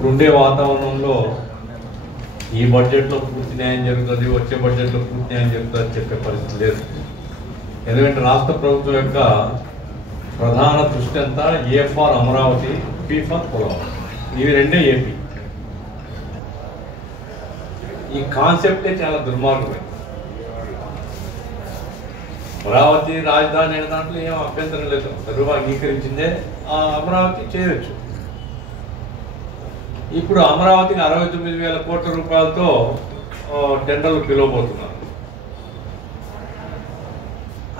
ఇప్పుడుండే వాతావరణంలో ఈ బడ్జెట్లో పూర్తి న్యాయం జరుగుతుంది, వచ్చే బడ్జెట్లో పూర్తి న్యాయం జరుగుతుంది అని చెప్పే పరిస్థితి లేదు. ఎందుకంటే రాష్ట్ర ప్రభుత్వం యొక్క ప్రధాన దృష్టి అంతా A for Amaravati, P for Polavaram, ఇవి రెండే ఏపీ. ఈ కాన్సెప్టే చాలా దుర్మార్గమే. అమరావతి రాజధాని అనే దాంట్లో ఏం అభ్యంతరం లేదు, చదువు అంగీకరించిందే ఆ అమరావతి చేయవచ్చు. ఇప్పుడు అమరావతికి 69,000 కోట్ల రూపాయలతో టెండర్లు పిలవబోతున్నారు.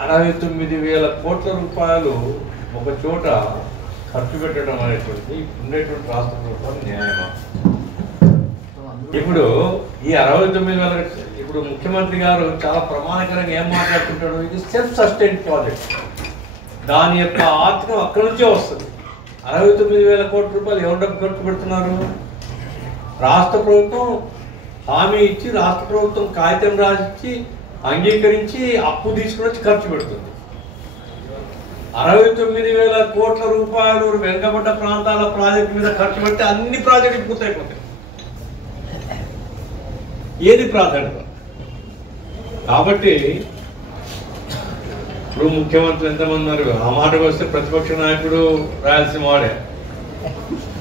69,000 కోట్ల రూపాయలు ఒక చోట ఖర్చు పెట్టడం అనేటువంటి ఉండేటువంటి రాష్ట్ర ప్రభుత్వానికి న్యాయమా? ఇప్పుడు ఈ 69,000 ఇప్పుడు ముఖ్యమంత్రి గారు చాలా ప్రమాణకరంగా ఏం మాట్లాడుతుంటాడు, ఇది సెల్ఫ్ సస్టైన్ ప్రాజెక్ట్, దాని యొక్క ఆర్థికం అక్కడి నుంచే వస్తుంది. 69,000 కోట్ల రూపాయలు ఎవరు డబ్బు ఖర్చు పెడుతున్నారు? రాష్ట్ర ప్రభుత్వం హామీ ఇచ్చి, రాష్ట్ర ప్రభుత్వం కాగితం రాసిచ్చి అంగీకరించి అప్పు తీసుకుని వచ్చి ఖర్చు పెడుతుంది. 69,000 కోట్ల రూపాయలు వెనుకబడ్డ ప్రాంతాల ప్రాజెక్టు మీద ఖర్చు పెడితే అన్ని ప్రాజెక్టులు పూర్తయిపోతాయి. ఏది ప్రాధాన్యత? కాబట్టి ఇప్పుడు ముఖ్యమంత్రి ఎంతమంది ఉన్నారు? ఆ మాటకు వస్తే ప్రతిపక్ష నాయకుడు రాయలసీమ వాడే,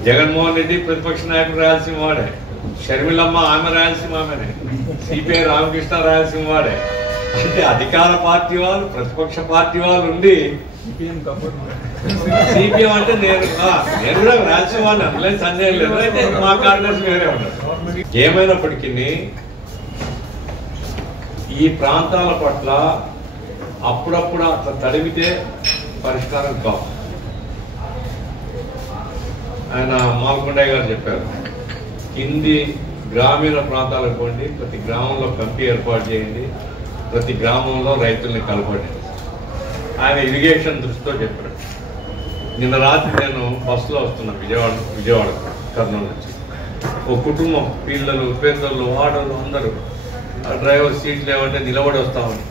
జగన్మోహన్ రెడ్డి ప్రతిపక్ష నాయకుడు రాయలసీమ వాడే, షర్మిలమ్మ ఆమె రాయలసీమ ఆమెనే, సిపిఐ రామకృష్ణ రాయలసీమ వాడే. అంటే అధికార పార్టీ వాళ్ళు, ప్రతిపక్ష పార్టీ వాళ్ళు ఉండి సిపిఎం అంటే నేను కూడా రాయలసీమ వాళ్ళు అందులో సందేహం లేదు. అయితే మా కార్యదర్శి వేరే ఉన్నారు. ఏమైనప్పటికీ ఈ ప్రాంతాల పట్ల అప్పుడప్పుడు అట్లా తడిమితే పరిష్కారం కావు. ఆయన మాల్కొండయ్య గారు చెప్పారు, కింది గ్రామీణ ప్రాంతాలకు పోండి, ప్రతి గ్రామంలో కమిటీ ఏర్పాటు చేయండి, ప్రతి గ్రామంలో రైతుల్ని కలపండి. ఆయన ఇరిగేషన్ దృష్టితో చెప్పాడు. నిన్న రాత్రి నేను బస్సులో వస్తున్నా విజయవాడ కర్నూలు నుంచి. ఒక కుటుంబం, పిల్లలు, పెద్దలు, ఆడలు అందరూ డ్రైవర్ సీట్లు ఏమంటే నిలబడి వస్తామని.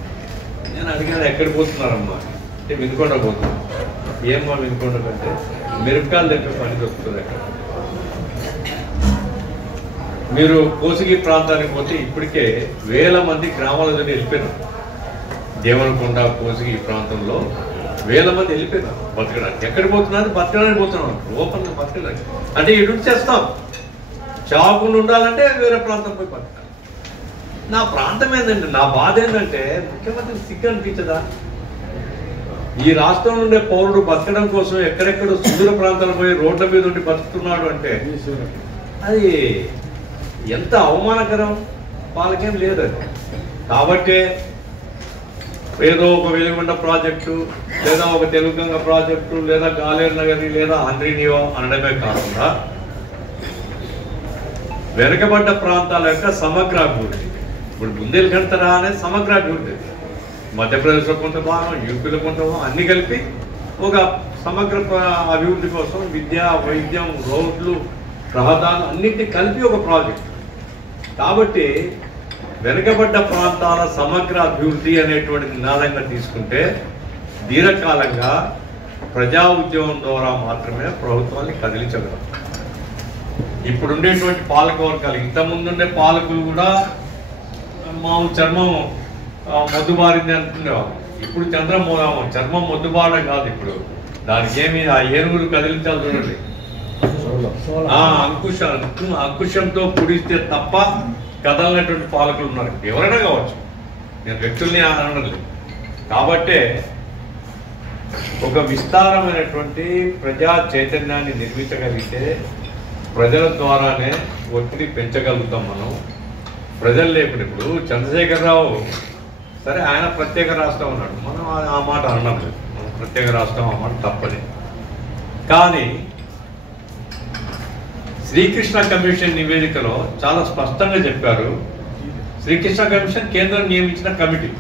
నేను అడిగాను, ఎక్కడికి పోతున్నారమ్మా అంటే వినుకొండ పోతున్నాను. ఏమ్మా వినుకొండ కంటే మిరపకాయలు దగ్గర పని దొరుకుతుంది అక్కడ. మీరు కోసిగి ప్రాంతానికి పోతే ఇప్పటికే 1000 మంది గ్రామాల దగ్గర వెళ్ళిపోయినారు. దేవనకొండ, కోసిగి ఈ ప్రాంతంలో 1000 మంది వెళ్ళిపోయినారు బతకడానికి. ఎక్కడికి పోతున్నారు? బతకడానికి పోతున్నారు, ఓపెన్గా బతకడానికి. అంటే ఇటు చేస్తాం, చావకుండా ఉండాలంటే వేరే ప్రాంతం పోయి బతకాలి. నా ప్రాంతం ఏంటంటే, నా బాధ ఏంటంటే ముఖ్యమంత్రికి సిగ్గు అనిపించదా? ఈ రాష్ట్రంలో ఉండే పౌరుడు బతకడం కోసం ఎక్కడెక్కడ సుదూర ప్రాంతాలు పోయి రోడ్ల మీద ఉండి బతుకుతున్నాడు అంటే అది ఎంత అవమానకరం. వాళ్ళకేం లేదు అది. కాబట్టి ఏదో ఒక వెలుగొండ ప్రాజెక్టు, లేదా ఒక తెలుగంగ ప్రాజెక్టు, లేదా గాలేరు నగరి, లేదా హంద్రీనియో అనడమే కాకుండా వెనుకబడ్డ ప్రాంతాల యొక్క సమగ్ర అభివృద్ధి. ఇప్పుడు బుందేల్ఖండ్ అనేది సమగ్ర అభివృద్ధి. మధ్యప్రదేశ్లో కొంత భాగం, యూపీలో కొంత భాగం, అన్ని కలిపి ఒక సమగ్ర అభివృద్ధి కోసం విద్య, వైద్యం, రోడ్లు, రహదారులు అన్నింటినీ కలిపి ఒక ప్రాజెక్ట్. కాబట్టి వెనుకబడ్డ ప్రాంతాల సమగ్ర అభివృద్ధి అనేటువంటి నినాదంగా తీసుకుంటే దీర్ఘకాలంగా ప్రజా ఉద్యమం ద్వారా మాత్రమే ప్రభుత్వాన్ని కదిలించగలం. ఇప్పుడుండేటువంటి పాలక వర్గాలు, ఇంతకుముందుండే పాలకులు కూడా మామూలు చర్మం మొద్దుబారింది అంటుండేవాళ్ళు. ఇప్పుడు చర్మం మొద్దుబార కాదు. ఇప్పుడు దానికి ఏమి ఆ ఏనుగులు కదిలించాలి చూడండి, అంకుశంతో పుడిస్తే తప్ప కదలనటువంటి పాలకులు ఉన్నారు. ఎవరైనా కావచ్చు, నేను వ్యక్తుల్ని అనలేదు. కాబట్టే ఒక విస్తారమైనటువంటి ప్రజా చైతన్యాన్ని నిర్మించగలిగితే ప్రజల ద్వారానే ఒత్తిడి పెంచగలుగుతాం మనం. ప్రజలు లేకుండా ఇప్పుడు చంద్రశేఖరరావు సరే, ఆయన ప్రత్యేక రాష్ట్రం అన్నాడు, మనం ఆ మాట అన్నది. మనం ప్రత్యేక రాష్ట్రం ఆ మాట తప్పని. కానీ శ్రీకృష్ణ కమిషన్ నివేదికలో చాలా స్పష్టంగా చెప్పారు. శ్రీకృష్ణ కమిషన్ కేంద్రం నియమించిన కమిటీ,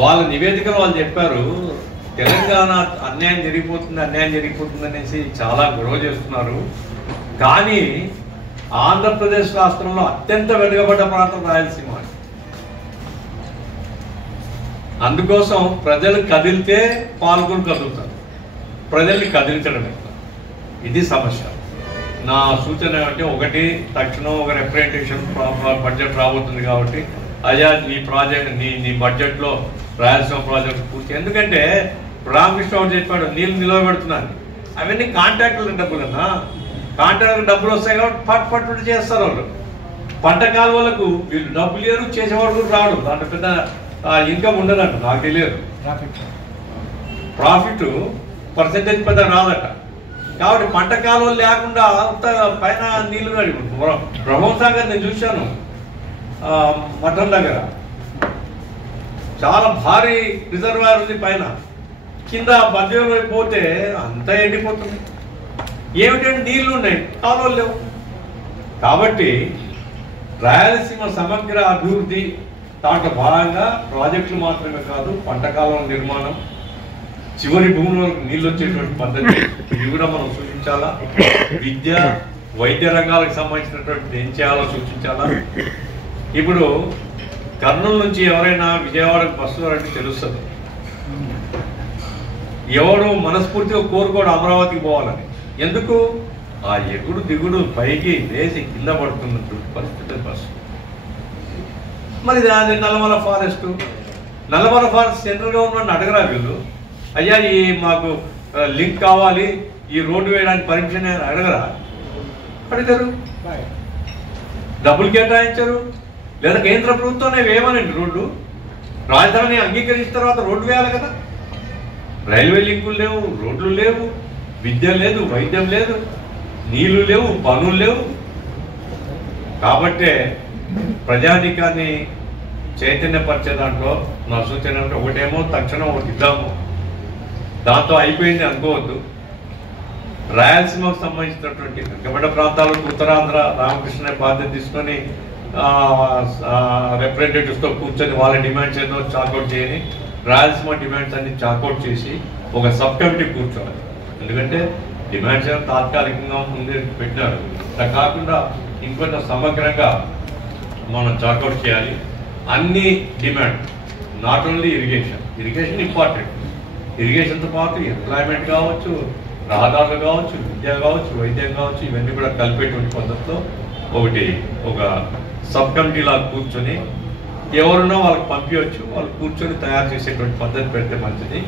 వాళ్ళ నివేదికలో వాళ్ళు చెప్పారు, తెలంగాణ అన్యాయం జరిగిపోతుంది అనేసి చాలా గొడవ చేస్తున్నారు. కానీ ఆంధ్రప్రదేశ్ రాష్ట్రంలో అత్యంత వెనుకబడ్డ ప్రాంతం రాయలసీమ. అందుకోసం ప్రజలు కదిలితే పాల్గొని కదులుతారు, ప్రజల్ని కదిలించడం ఇది సమస్య. నా సూచన ఏమంటే, ఒకటి తక్షణం ఒక రిప్రజెంటేషన్ బడ్జెట్ రాబోతుంది కాబట్టి అయ్యా నీ ప్రాజెక్ట్ నీ బడ్జెట్లో రాయలసీమ ప్రాజెక్ట్ పూర్తి. ఎందుకంటే రామకృష్ణ చెప్పాడు నీళ్ళు నిలవబెడుతున్నాను, అవన్నీ కాంట్రాక్టుల డబ్బులు కదా, కాంట్రాక్టర్ డబ్బులు వస్తాయి కాబట్టి పట్టు పట్టు చేస్తారు వాళ్ళు. పంట కాలువలకు వీళ్ళు డబ్బులు లేరు, చేసేవాడు కూడా రాడు, దాంట్లో పెద్ద ఇన్కమ్ ఉండదంట, నాకు తెలియదు. ప్రాఫిట్ పర్సెంటేజ్ పెద్ద రాదట. కాబట్టి పంట కాలువలు లేకుండా పైన నీళ్లు బ్రహ్మసాగర్ నేను చూశాను మఠం దగ్గర, చాలా భారీ రిజర్వాయర్ ఉంది, పైన కింద బద్వేలు వైపు పోతే అంతా ఎండిపోతుంది. ఏమిటంటే నీళ్లు ఉన్నాయి, కాలువలు లేవు. కాబట్టి రాయలసీమ సమగ్ర అభివృద్ధి దాంట్లో భాగంగా ప్రాజెక్టులు మాత్రమే కాదు, పంట కాలువల నిర్మాణం, చివరి భూములో నీళ్ళు వచ్చేటువంటి పద్ధతి, ఇది కూడా మనం సూచించాలా. విద్య వైద్య రంగాలకు సంబంధించినటువంటి ఏం చేయాలో సూచించాలా. ఇప్పుడు కర్నూలు నుంచి ఎవరైనా విజయవాడకు బస్సులంటే తెలుస్తుంది, ఎవరు మనస్ఫూర్తిగా కోరుకోడు అమరావతికి పోవాలని. ఎందుకు? ఆ ఎగుడు దిగుడు పైకి వేసి కింద పడుతున్నటువంటి పరిస్థితి బస్సు. మరి అది నల్లమల ఫారెస్ట్ సెంట్రల్ గవర్నమెంట్ అడగరా వీళ్ళు, అయ్యా ఈ మాకు లింక్ కావాలి, ఈ రోడ్డు వేయడానికి పర్మిషన్ అడగరా? అడిగారు, డబ్బులు కేటాయించారు. లేదా కేంద్ర ప్రభుత్వం వేయమనండి రోడ్డు, రాజధాని అంగీకరించిన తర్వాత రోడ్డు వేయాలి కదా. రైల్వే లింకులు లేవు, రోడ్లు లేవు, విద్య లేదు, వైద్యం లేదు, నీళ్లు లేవు, పనులు లేవు. కాబట్టే ప్రజాధికాన్ని చైతన్యపరిచే దాంట్లో నా సూచన అంటే, ఒకటేమో తక్షణం ఒకటి ఇద్దాము, దాంతో అయిపోయింది అనుకోవద్దు. రాయలసీమకు సంబంధించినటువంటి వెనుకబడ్డ ప్రాంతాలకు ఉత్తరాంధ్ర రామకృష్ణ బాధ్యత తీసుకొని రిప్రజెంటేటివ్స్తో కూర్చొని వాళ్ళ డిమాండ్స్ ఏదో చాకౌట్ చేయని, రాయలసీమ డిమాండ్స్ అన్ని చాకౌట్ చేసి ఒక సబ్ కమిటీ కూర్చోవాలి. ఎందుకంటే డిమాండ్స్ ఏమో తాత్కాలికంగా ముందే పెట్టినారు, అలా కాకుండా ఇంకొంచెం సమగ్రంగా మనం చాకౌట్ చేయాలి. అన్ని demand, not only irrigation important, ఇరిగేషన్తో పాటు ఎంప్లాయ్మెంట్ కావచ్చు, రహదారులు కావచ్చు, విద్య కావచ్చు, వైద్యం కావచ్చు, ఇవన్నీ కూడా కలిపేటువంటి పద్ధతిలో ఒక సబ్ కమిటీలా కూర్చొని ఎవరున్నా వాళ్ళకి పంపించవచ్చు, వాళ్ళు కూర్చొని తయారు చేసేటువంటి పద్ధతి పెడితే మంచిది.